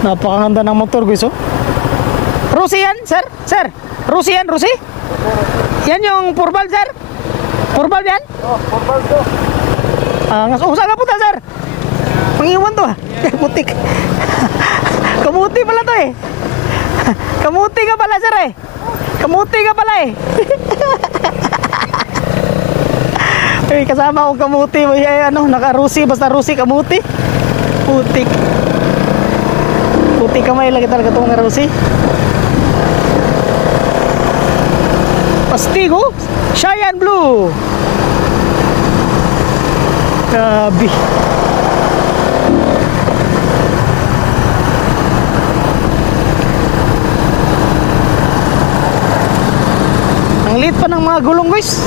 Napakaganda ng motor guys oh. Rusi yan sir? Sir? Rusi yan? Rusi? Yan yung purbal sir? Purbal yan? Oh, portal to. Saan ka punta sir? Pangiwan to ah. Putik. Kamuti pala to eh. Kamuti ka pala sir eh. Kamuti ka pala eh. Ay, kasama akong kamuti. Ay, ano, naka-Rusi. Basta Rusi, kamuti. Putik. Putik kamay lagi talaga itong mga Rusi. Pastigo. Cheyenne Blue. Grabe. Ang liit pa ng mga gulong guys.